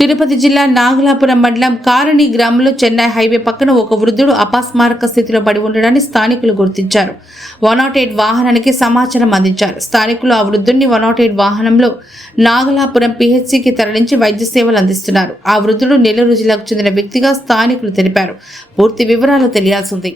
తిరుపతి జిల్లా నాగలాపురం మండలం కారణి గ్రామంలో చెన్నై హైవే పక్కన ఒక వృద్ధుడు అపస్మారక స్థితిలో పడి ఉండడాన్ని స్థానికులు గుర్తించారు. 108 వాహనానికి సమాచారం అందించారు. స్థానికులు ఆ వృద్ధుడిని 108 వాహనంలో నాగలాపురం పిహెచ్సికి తరలించి వైద్య సేవలు అందిస్తున్నారు. ఆ వృద్ధుడు నెల్లూరు జిల్లాకు చెందిన వ్యక్తిగా స్థానికులు తెలిపారు. పూర్తి వివరాలు తెలియాల్సింది.